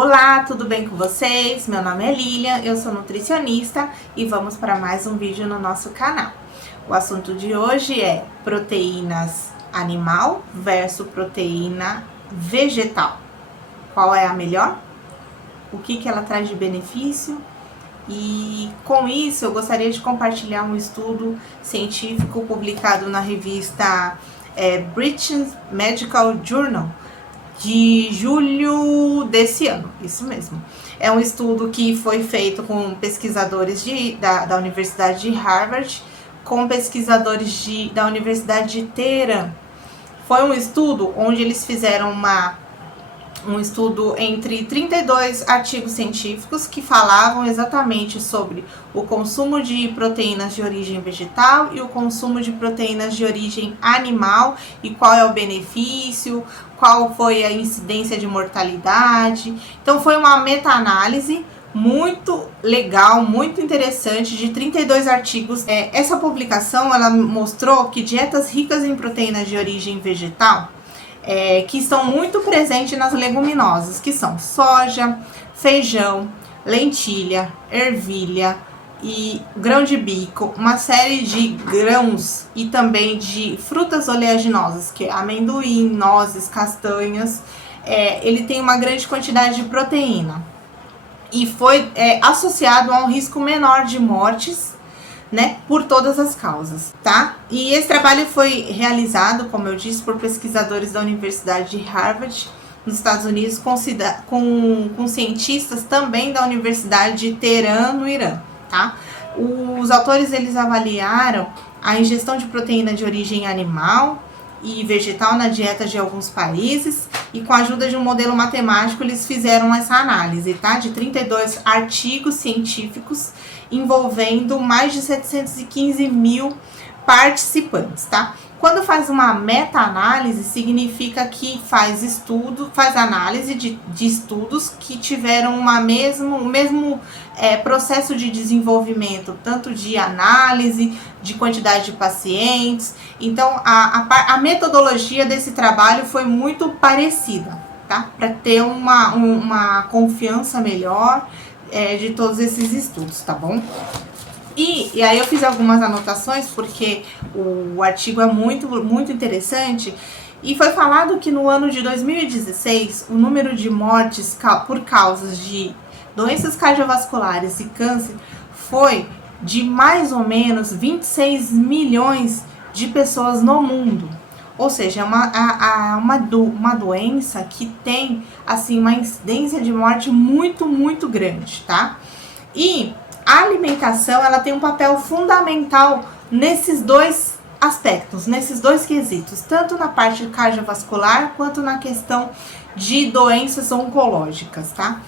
Olá, tudo bem com vocês? Meu nome é Lilian, eu sou nutricionista e vamos para mais um vídeo no nosso canal. O assunto de hoje é proteínas animal versus proteína vegetal. Qual é a melhor? O que ela traz de benefício? E com isso eu gostaria de compartilhar um estudo científico publicado na revista British Medical Journal, de julho desse ano, isso mesmo. É um estudo que foi feito com pesquisadores da Universidade de Harvard, com pesquisadores da Universidade de Teherã. Foi um estudo onde eles fizeram um estudo entre 32 artigos científicos que falavam exatamente sobre o consumo de proteínas de origem vegetal e o consumo de proteínas de origem animal e qual é o benefício, qual foi a incidência de mortalidade. Então foi uma meta-análise muito legal, muito interessante, de 32 artigos. Essa publicação ela mostrou que dietas ricas em proteínas de origem vegetal que estão muito presentes nas leguminosas, que são soja, feijão, lentilha, ervilha e grão de bico, uma série de grãos e também de frutas oleaginosas, que é amendoim, nozes, castanhas. Ele tem uma grande quantidade de proteína e foi associado a um risco menor de mortes, né, por todas as causas, tá? E esse trabalho foi realizado, como eu disse, por pesquisadores da Universidade de Harvard, nos Estados Unidos, com cientistas também da Universidade de Teherã, no Irã, tá? Os autores, eles avaliaram a ingestão de proteína de origem animal e vegetal na dieta de alguns países, e com a ajuda de um modelo matemático eles fizeram essa análise, tá? De 32 artigos científicos envolvendo mais de 715 mil participantes, tá? Quando faz uma meta-análise, significa que faz análise de estudos que tiveram o mesmo processo de desenvolvimento, tanto de análise, de quantidade de pacientes. Então, a metodologia desse trabalho foi muito parecida, tá? Para ter uma confiança melhor de todos esses estudos, tá bom? E aí eu fiz algumas anotações porque o artigo é muito interessante, e foi falado que no ano de 2016 o número de mortes por causas de doenças cardiovasculares e câncer foi de mais ou menos 26 milhões de pessoas no mundo. Ou seja, é uma doença que tem assim uma incidência de morte muito grande, tá? E a alimentação, ela tem um papel fundamental nesses dois aspectos, nesses dois quesitos, tanto na parte cardiovascular quanto na questão de doenças oncológicas, tá?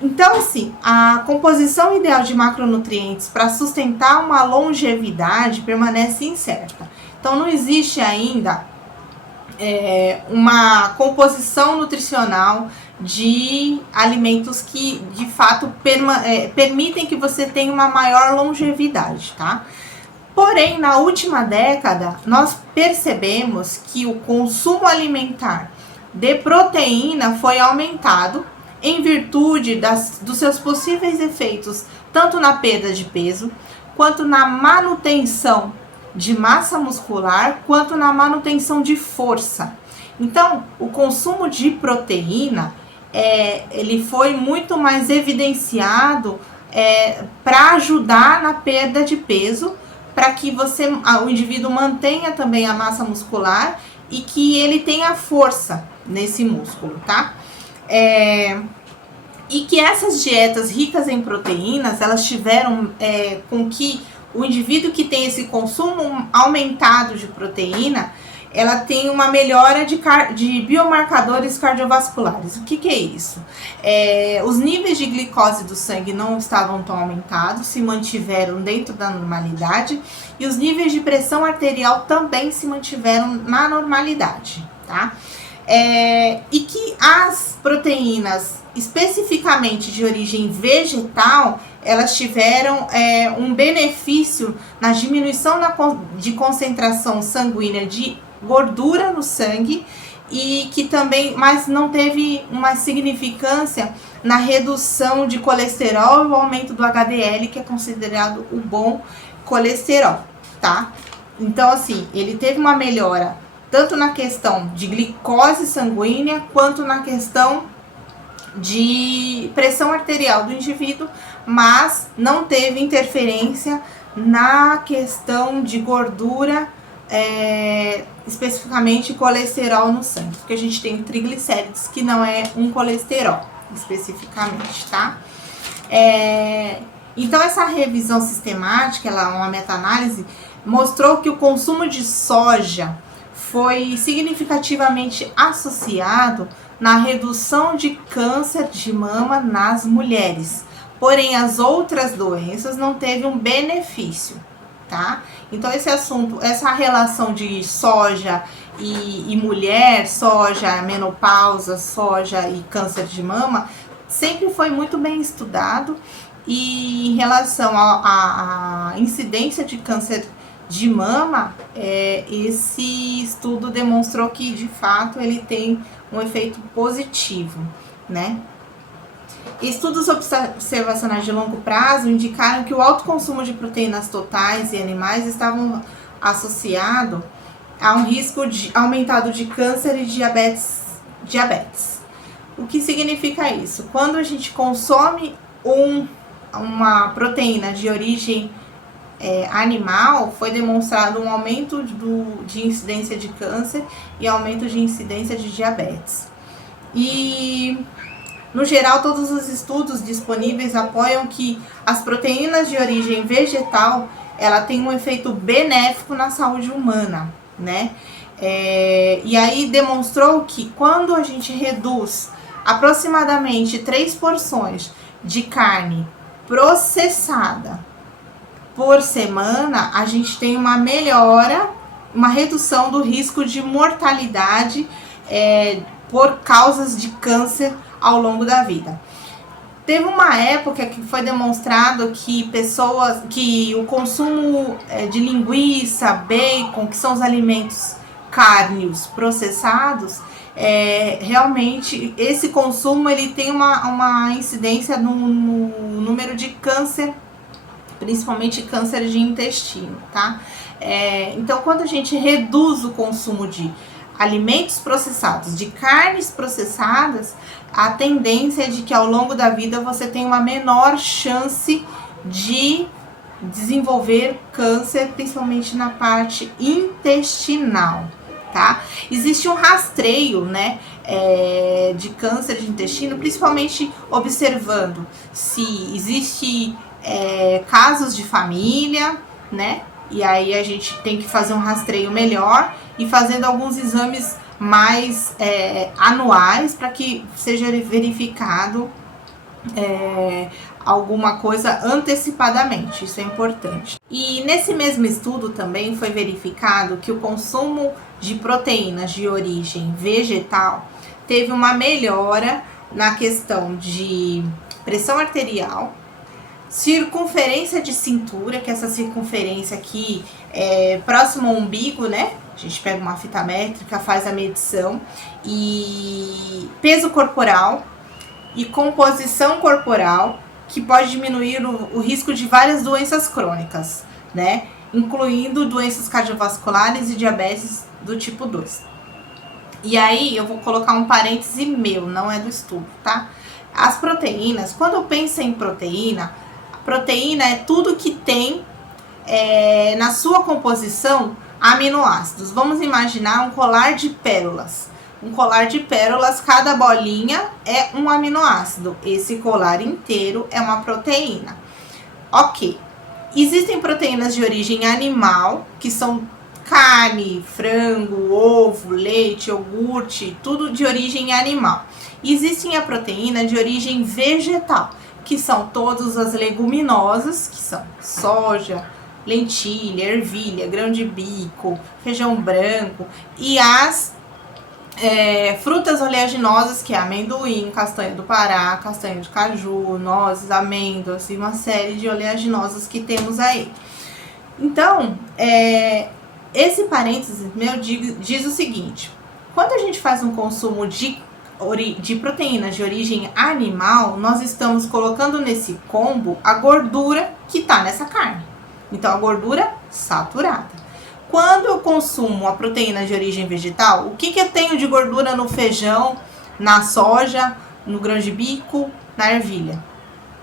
Então, assim, a composição ideal de macronutrientes para sustentar uma longevidade permanece incerta. Então, não existe ainda uma composição nutricional de alimentos que, de fato, permitem que você tenha uma maior longevidade, tá? Porém, na última década, nós percebemos que o consumo alimentar de proteína foi aumentado em virtude dos seus possíveis efeitos, tanto na perda de peso, quanto na manutenção de massa muscular, quanto na manutenção de força. Então, o consumo de proteína, ele foi muito mais evidenciado para ajudar na perda de peso, para que o indivíduo mantenha também a massa muscular e que ele tenha força nesse músculo, tá? E que essas dietas ricas em proteínas, elas tiveram com que o indivíduo que tem esse consumo aumentado de proteína, ela tem uma melhora de biomarcadores cardiovasculares. O que é isso? Os níveis de glicose do sangue não estavam tão aumentados, se mantiveram dentro da normalidade, e os níveis de pressão arterial também se mantiveram na normalidade, tá? E que as proteínas, especificamente de origem vegetal, elas tiveram um benefício na diminuição de concentração sanguínea de gordura no sangue e que também, mas não teve uma significância na redução de colesterol e o aumento do HDL, que é considerado o bom colesterol, tá? Então, assim, ele teve uma melhora tanto na questão de glicose sanguínea, quanto na questão de pressão arterial do indivíduo, mas não teve interferência na questão de gordura, especificamente colesterol no sangue, porque a gente tem triglicérides, que não é um colesterol especificamente, tá? Então essa revisão sistemática, ela é uma meta-análise, mostrou que o consumo de soja foi significativamente associado na redução de câncer de mama nas mulheres, porém as outras doenças não teve um benefício, tá? Então esse assunto, essa relação de soja e mulher, soja, menopausa, soja e câncer de mama, sempre foi muito bem estudado, e em relação à incidência de câncer de mama, esse estudo demonstrou que de fato ele tem um efeito positivo, né? Estudos observacionais de longo prazo indicaram que o alto consumo de proteínas totais e animais estavam associado a um risco aumentado de câncer e diabetes. O que significa isso? Quando a gente consome uma proteína de origem animal, foi demonstrado um aumento de incidência de câncer e aumento de incidência de diabetes. E, no geral, todos os estudos disponíveis apoiam que as proteínas de origem vegetal, ela tem um efeito benéfico na saúde humana, né? E aí demonstrou que quando a gente reduz aproximadamente 3 porções de carne processada por semana, a gente tem uma melhora, uma redução do risco de mortalidade por causas de câncer ao longo da vida. Teve uma época que foi demonstrado que o consumo de linguiça, bacon, que são os alimentos cárneos processados, realmente esse consumo ele tem uma incidência no número de câncer, principalmente câncer de intestino, tá? Então, quando a gente reduz o consumo de alimentos processados, de carnes processadas, a tendência é de que ao longo da vida você tenha uma menor chance de desenvolver câncer, principalmente na parte intestinal, tá? Existe um rastreio, né, de câncer de intestino, principalmente observando se existe casos de família, né? E aí a gente tem que fazer um rastreio melhor e fazendo alguns exames mais anuais para que seja verificado alguma coisa antecipadamente, isso é importante. E nesse mesmo estudo também foi verificado que o consumo de proteínas de origem vegetal teve uma melhora na questão de pressão arterial, circunferência de cintura, que essa circunferência aqui é próximo ao umbigo, né? A gente pega uma fita métrica, faz a medição, e peso corporal e composição corporal, que pode diminuir o risco de várias doenças crônicas, né? Incluindo doenças cardiovasculares e diabetes do tipo 2. E aí eu vou colocar um parêntese meu, não é do estudo, tá? As proteínas, quando eu penso em proteína é tudo que tem na sua composição aminoácidos. Vamos imaginar um colar de pérolas. Um colar de pérolas, cada bolinha é um aminoácido. Esse colar inteiro é uma proteína. Ok. Existem proteínas de origem animal, que são carne, frango, ovo, leite, iogurte, tudo de origem animal. Existem a proteína de origem vegetal, que são todas as leguminosas, que são soja, lentilha, ervilha, grão de bico, feijão branco, e as frutas oleaginosas, que é amendoim, castanha do Pará, castanha de caju, nozes, amêndoas e uma série de oleaginosas que temos aí. Então, esse parênteses meu diz o seguinte: Quando a gente faz um consumo de proteínas de origem animal, nós estamos colocando nesse combo a gordura que está nessa carne. Então, a gordura saturada. Quando eu consumo a proteína de origem vegetal, o que eu tenho de gordura no feijão, na soja, no grão de bico, na ervilha?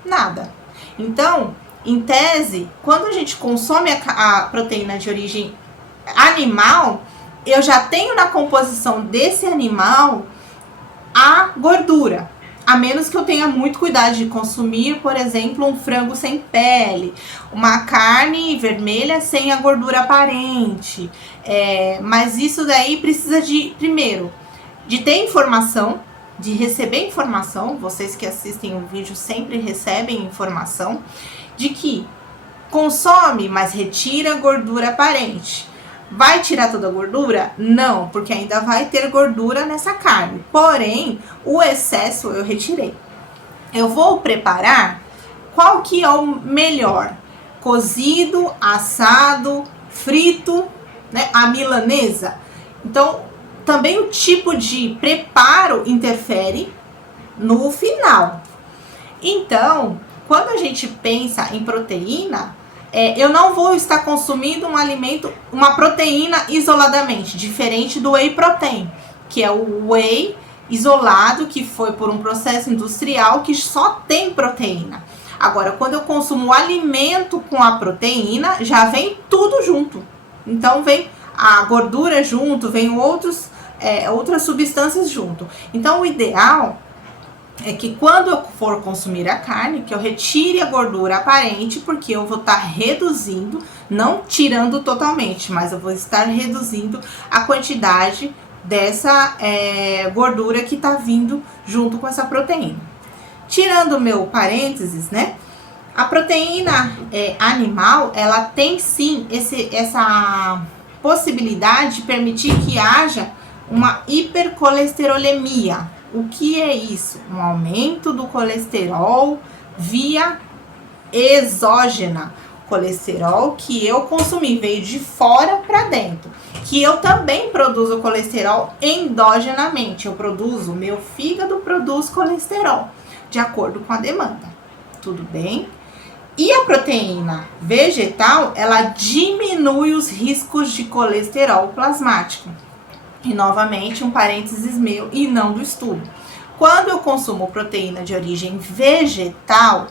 Nada. Então, em tese, quando a gente consome a proteína de origem animal, eu já tenho na composição desse animal a gordura. A menos que eu tenha muito cuidado de consumir, por exemplo, um frango sem pele, uma carne vermelha sem a gordura aparente. Mas isso daí precisa primeiro, de ter informação, de receber informação. Vocês que assistem o vídeo sempre recebem informação de que consome, mas retira gordura aparente. Vai tirar toda a gordura? Não, porque ainda vai ter gordura nessa carne. Porém, o excesso eu retirei. Eu vou preparar qual que é o melhor? Cozido, assado, frito, né? A milanesa. Então, também o tipo de preparo interfere no final. Então, quando a gente pensa em proteína, eu não vou estar consumindo um alimento, uma proteína isoladamente, diferente do whey protein, que é o whey isolado, que foi por um processo industrial que só tem proteína. Agora, quando eu consumo o alimento com a proteína, já vem tudo junto. Então, vem a gordura junto, vem outras substâncias junto. Então, o ideal é que quando eu for consumir a carne, que eu retire a gordura aparente, porque eu vou estar reduzindo, não tirando totalmente, mas eu vou estar reduzindo a quantidade dessa gordura que está vindo junto com essa proteína. Tirando o meu parênteses, né? A proteína animal, ela tem sim essa possibilidade de permitir que haja uma hipercolesterolemia. O que é isso? Um aumento do colesterol via exógena. Colesterol que eu consumi, veio de fora para dentro. Que eu também produzo colesterol endogenamente. Eu produzo, meu fígado produz colesterol, de acordo com a demanda. Tudo bem? E a proteína vegetal, ela diminui os riscos de colesterol plasmático. E novamente, um parênteses meu e não do estudo. Quando eu consumo proteína de origem vegetal,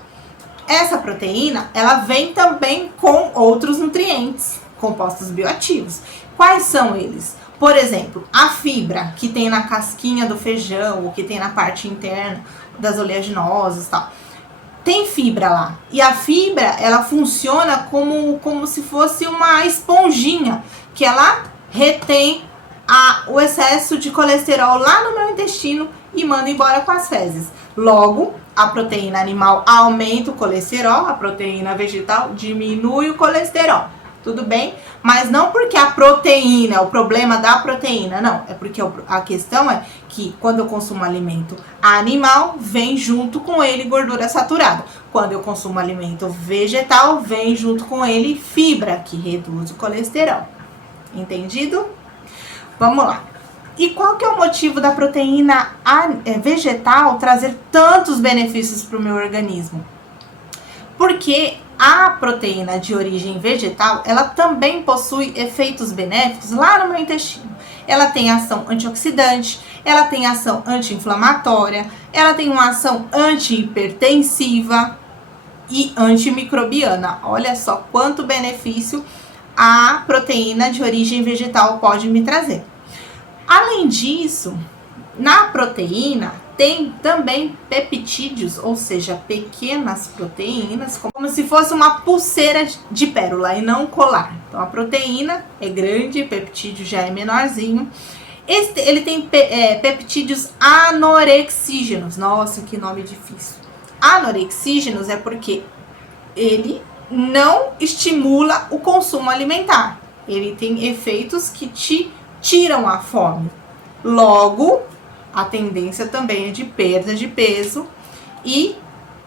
essa proteína, ela vem também com outros nutrientes, compostos bioativos. Quais são eles? Por exemplo, a fibra que tem na casquinha do feijão, ou que tem na parte interna das oleaginosas e tal. Tem fibra lá. E a fibra, ela funciona como se fosse uma esponjinha, que ela retém o excesso de colesterol lá no meu intestino e manda embora com as fezes. Logo, a proteína animal aumenta o colesterol, a proteína vegetal diminui o colesterol. Tudo bem? Mas não porque a proteína, o problema da proteína, não. É porque a questão é que quando eu consumo alimento animal, vem junto com ele gordura saturada. Quando eu consumo alimento vegetal, vem junto com ele fibra, que reduz o colesterol. Entendido? Vamos lá. E qual que é o motivo da proteína vegetal trazer tantos benefícios para o meu organismo? Porque a proteína de origem vegetal, ela também possui efeitos benéficos lá no meu intestino. Ela tem ação antioxidante, ela tem ação anti-inflamatória, ela tem uma ação anti-hipertensiva e antimicrobiana. Olha só quanto benefício a proteína de origem vegetal pode me trazer. Além disso, na proteína tem também peptídeos, ou seja, pequenas proteínas, como se fosse uma pulseira de pérola e não um colar. Então a proteína é grande, o peptídeo já é menorzinho. Ele tem peptídeos anorexígenos. Nossa, que nome difícil. Anorexígenos é porque ele não estimula o consumo alimentar. Ele tem efeitos que te tiram a fome. Logo, a tendência também é de perda de peso e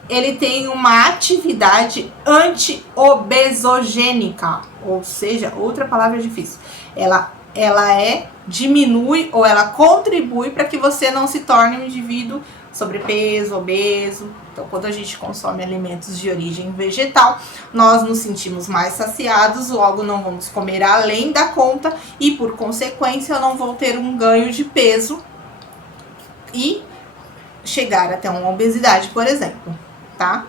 ele tem uma atividade anti-obesogênica, ou seja, outra palavra difícil. Ela é diminui ou ela contribui para que você não se torne um indivíduo sobrepeso, obeso. Então, quando a gente consome alimentos de origem vegetal, nós nos sentimos mais saciados, logo não vamos comer além da conta e, por consequência, eu não vou ter um ganho de peso e chegar até uma obesidade, por exemplo, tá?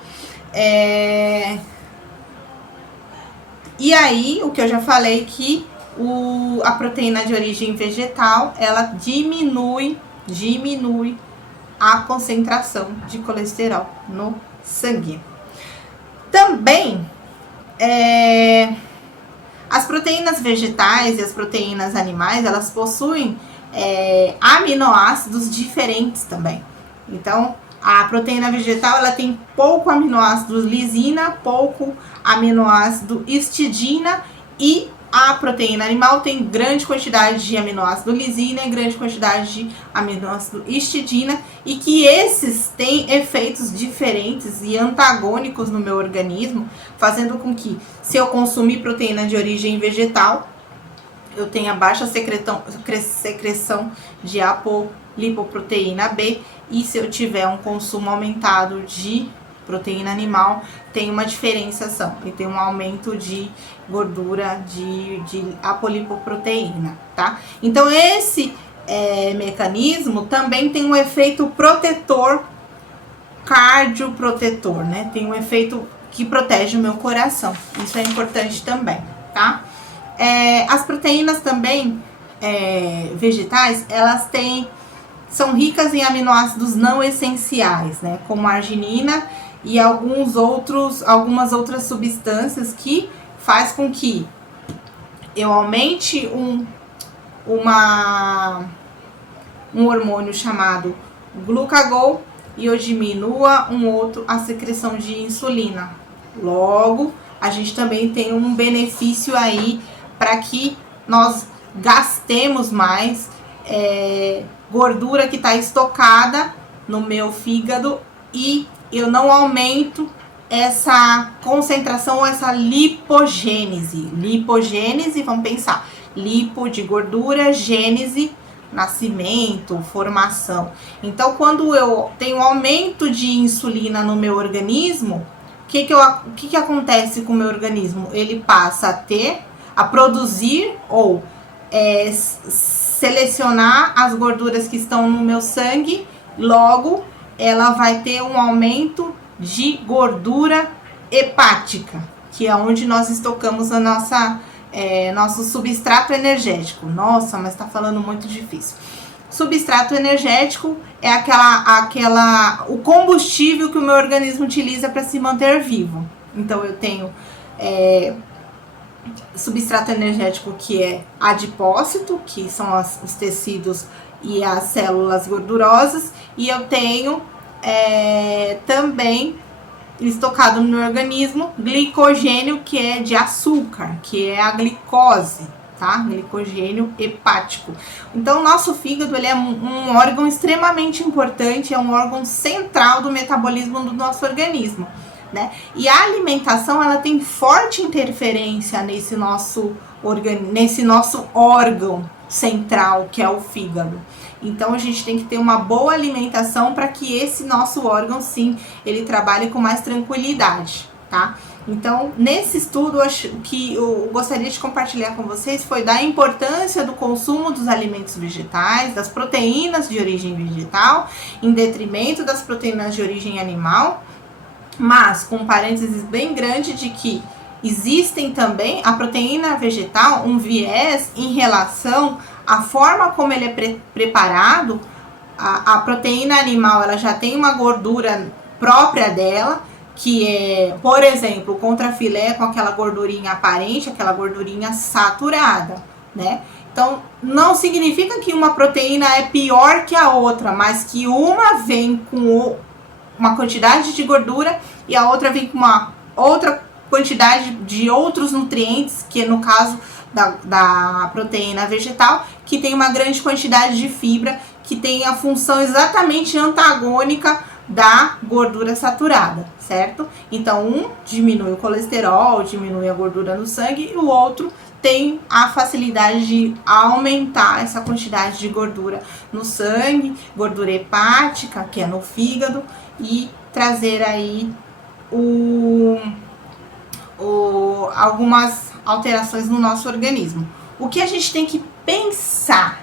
E aí, o que eu já falei que a proteína de origem vegetal, ela diminui a concentração de colesterol no sangue. Também, as proteínas vegetais e as proteínas animais, elas possuem aminoácidos diferentes também. Então, a proteína vegetal, ela tem pouco aminoácido lisina, pouco aminoácido histidina, e a proteína animal tem grande quantidade de aminoácido lisina e grande quantidade de aminoácido histidina, e que esses têm efeitos diferentes e antagônicos no meu organismo, fazendo com que, se eu consumir proteína de origem vegetal, eu tenha baixa secreção de apolipoproteína B, e se eu tiver um consumo aumentado de proteína animal, tem uma diferenciação e tem um aumento de gordura de apolipoproteína, tá? Então, esse mecanismo também tem um efeito protetor, cardioprotetor, né? Tem um efeito que protege o meu coração. Isso é importante também, tá? As proteínas também vegetais, elas são ricas em aminoácidos não essenciais, né? Como a arginina e algumas outras substâncias que faz com que eu aumente um hormônio chamado glucagon e eu diminua a secreção de insulina. Logo, a gente também tem um benefício aí para que nós gastemos mais gordura que está estocada no meu fígado e eu não aumento essa concentração ou essa lipogênese. Lipogênese, vamos pensar, lipo de gordura, gênese, nascimento, formação. Então, quando eu tenho aumento de insulina no meu organismo, o que acontece com o meu organismo? Ele passa a produzir ou selecionar as gorduras que estão no meu sangue, logo ela vai ter um aumento de gordura hepática, que é onde nós estocamos a nosso substrato energético. Nossa, mas tá falando muito difícil. Substrato energético é o combustível que o meu organismo utiliza para se manter vivo. Então, eu tenho substrato energético que é adipócito, que são os tecidos e as células gordurosas, e eu tenho também estocado no meu organismo glicogênio, que é de açúcar, que é a glicose, tá? Glicogênio hepático. Então, o nosso fígado, ele é um órgão extremamente importante, é um órgão central do metabolismo do nosso organismo, né? E a alimentação, ela tem forte interferência nesse nosso órgão central, que é o fígado. Então, a gente tem que ter uma boa alimentação para que esse nosso órgão, sim, ele trabalhe com mais tranquilidade, tá? Então, nesse estudo, o que eu gostaria de compartilhar com vocês foi da importância do consumo dos alimentos vegetais, das proteínas de origem vegetal, em detrimento das proteínas de origem animal, mas com um parênteses bem grande de que existem também a proteína vegetal, um viés em relação à forma como ele é preparado. A proteína animal, ela já tem uma gordura própria dela, que é, por exemplo, o contrafilé com aquela gordurinha aparente, aquela gordurinha saturada, né? Então, não significa que uma proteína é pior que a outra, mas que uma vem com uma quantidade de gordura e a outra vem com uma outra quantidade de outros nutrientes, que no caso da proteína vegetal, que tem uma grande quantidade de fibra, que tem a função exatamente antagônica da gordura saturada, certo? Então, um diminui o colesterol, diminui a gordura no sangue, e o outro tem a facilidade de aumentar essa quantidade de gordura no sangue, gordura hepática, que é no fígado, e trazer aí algumas alterações no nosso organismo. O que a gente tem que pensar,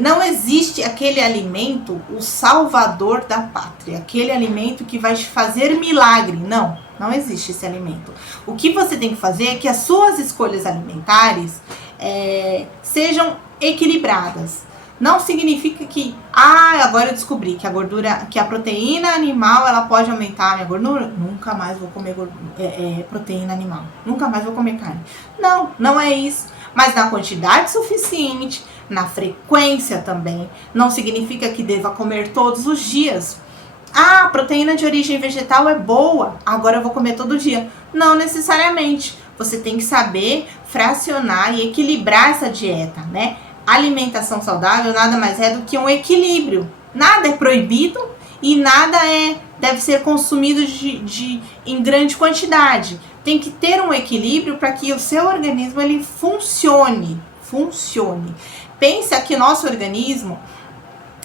não existe aquele alimento, o salvador da pátria, aquele alimento que vai te fazer milagre. Não existe esse alimento. O que você tem que fazer é que as suas escolhas alimentares sejam equilibradas. Não significa que, agora eu descobri que a proteína animal, ela pode aumentar a minha gordura. Nunca mais vou comer proteína animal. Nunca mais vou comer carne. Não é isso. Mas na quantidade suficiente, na frequência também. Não significa que deva comer todos os dias. A proteína de origem vegetal é boa, agora eu vou comer todo dia. Não necessariamente. Você tem que saber fracionar e equilibrar essa dieta, né? Alimentação saudável nada mais é do que um equilíbrio. Nada é proibido e nada deve ser consumido em grande quantidade. Tem que ter um equilíbrio para que o seu organismo ele funcione. Pensa que nosso organismo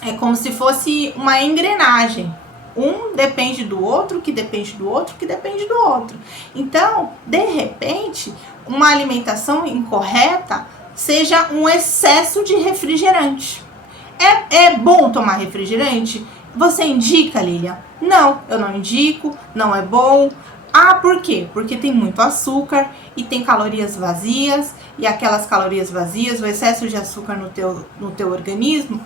é como se fosse uma engrenagem. Um depende do outro, que depende do outro, que depende do outro. Então, de repente, uma alimentação incorreta seja um excesso de refrigerante. É bom tomar refrigerante? Você indica, Lilian? Não, eu não indico, não é bom. Por quê? Porque tem muito açúcar e tem calorias vazias, e aquelas calorias vazias, o excesso de açúcar no teu organismo,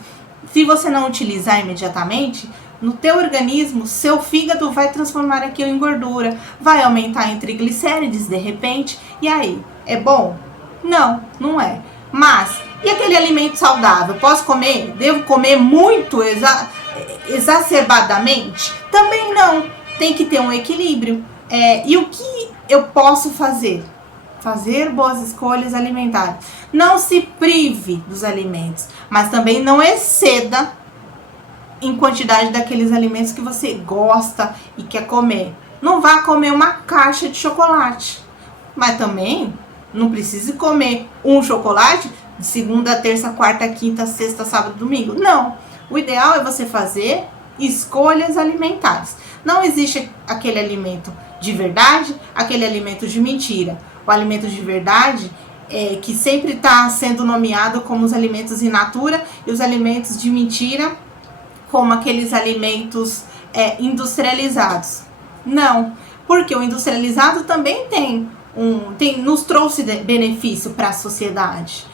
se você não utilizar imediatamente, no teu organismo, seu fígado vai transformar aquilo em gordura, vai aumentar em triglicérides de repente, e aí, é bom? Não é. Mas, e aquele alimento saudável? Posso comer? Devo comer muito exacerbadamente? Também não. Tem que ter um equilíbrio. E o que eu posso fazer? Fazer boas escolhas alimentares. Não se prive dos alimentos, mas também não exceda em quantidade daqueles alimentos que você gosta e quer comer. Não vá comer uma caixa de chocolate, mas também não precise comer um chocolate de segunda, terça, quarta, quinta, sexta, sábado, domingo. Não. O ideal é você fazer escolhas alimentares. Não existe aquele alimento de verdade, aquele alimento de mentira. O alimento de verdade que sempre está sendo nomeado como os alimentos in natura, e os alimentos de mentira como aqueles alimentos industrializados. Não, porque o industrializado também nos trouxe benefício para a sociedade.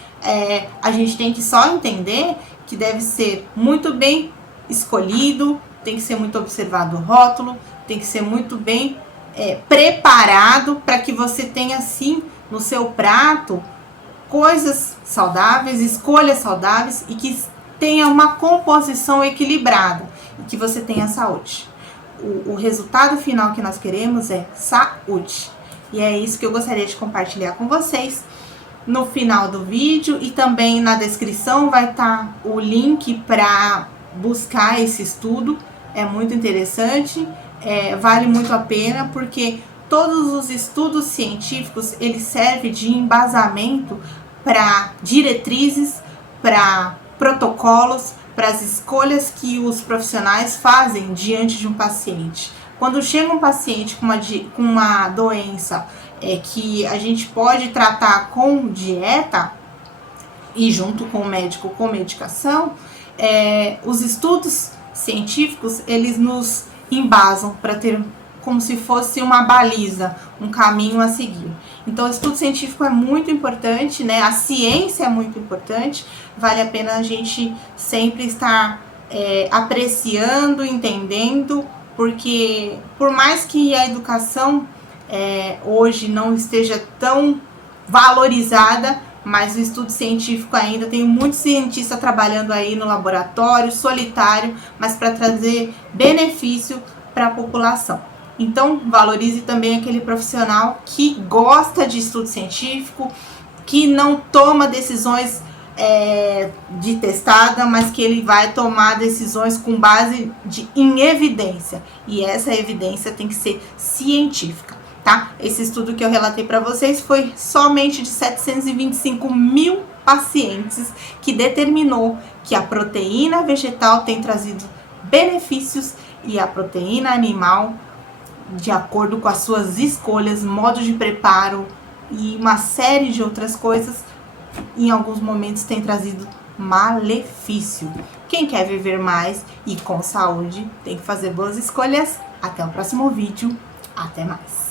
A gente tem que só entender que deve ser muito bem escolhido, tem que ser muito observado o rótulo, tem que ser muito bem preparado para que você tenha assim no seu prato coisas saudáveis, escolhas saudáveis e que tenha uma composição equilibrada e que você tenha saúde. O resultado final que nós queremos é saúde. E é isso que eu gostaria de compartilhar com vocês. No final do vídeo e também na descrição vai estar o link para buscar esse estudo. É muito interessante, vale muito a pena, porque todos os estudos científicos eles servem de embasamento para diretrizes, para protocolos, para as escolhas que os profissionais fazem diante de um paciente. Quando chega um paciente com uma doença que a gente pode tratar com dieta e junto com o médico com medicação, os estudos científicos eles nos embasam para ter como se fosse uma baliza, um caminho a seguir. Então, o estudo científico é muito importante, né? A ciência é muito importante, vale a pena a gente sempre estar apreciando, entendendo, porque por mais que a educação hoje não esteja tão valorizada, mas o estudo científico ainda tem muito cientista trabalhando aí no laboratório, solitário, mas para trazer benefício para a população. Então, valorize também aquele profissional que gosta de estudo científico, que não toma decisões de testada, mas que ele vai tomar decisões com base em evidência. E essa evidência tem que ser científica. tá? Esse estudo que eu relatei para vocês foi somente de 725 mil pacientes, que determinou que a proteína vegetal tem trazido benefícios e a proteína animal, de acordo com as suas escolhas, modo de preparo e uma série de outras coisas, em alguns momentos tem trazido malefício. Quem quer viver mais e com saúde tem que fazer boas escolhas. Até o próximo vídeo. Até mais.